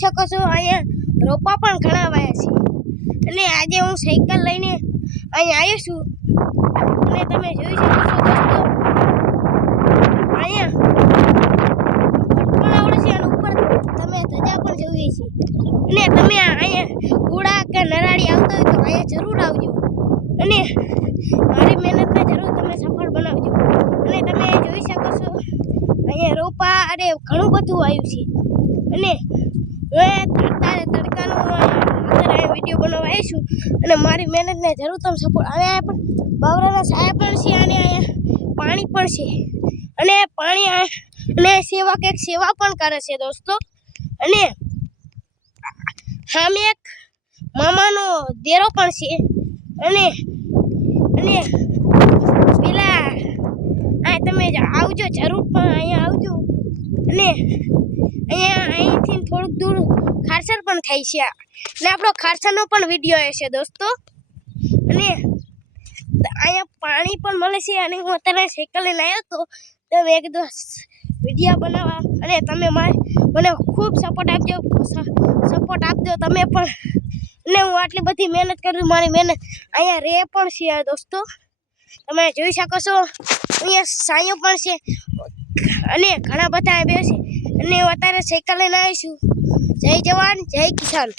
શકો છો અહીંયા રોપા પણ ઘણા વાયા છે અને આજે હું સાયકલ લઈને અહીંયા આવ્યો છું અને તમે જોઈ શકો છો દોસ્તો અહીંયા ભટકણ આવડે છે અને ઉપર તમે ધજા પણ જોઈ છે અને તમે અહીંયા કુડા કે નરાળી આવતો હોય તો અહીંયા જરૂર આવજો અને મારી મહેનતને જરૂર તમે સફળ બનાવજો અને તમે જોઈ શકો છો અહીંયા રોપા અને ઘણું બધું આવ્યું છે અને હું તડકાનો અત્યારે વિડીયો બનાવવા આવી છું અને મારી મહેનતને જરૂર તમે સપોર્ટ અને પણ બાવરાના છાયા પણ છે અને અહીંયા પાણી પણ છે અને પાણી અને સેવા કંઈક સેવા પણ કરે છે દોસ્તો અને સામે એક મામાનો દેરો પણ છે અને અને પેલા આ તમે આવજો જરૂર પણ અહીંયા આવજો અને અહીંથી થોડુંક દૂર ખારસર પણ થાય છે અને આપણો ખારસરનો પણ વિડીયો આવે છે દોસ્તો અને અહીંયા પાણી પણ મળે છે અને હું અત્યારે સાયકલ લઈને આવ્યો હતો તો મેં કીધું વિડીયો બનાવવા અને તમે મને ખૂબ સપોર્ટ આપજો તમે પણ અને હું આટલી બધી મહેનત કરું મારી મહેનત અહીંયા રે પણ છે દોસ્તો તમે જોઈ શકો છો અહીંયા સાયો પણ છે અને ઘણા બધા આવ્યા છે અને હું અત્યારે સાયકલ લઈને આવીશું જય જવાન જય કિસાન।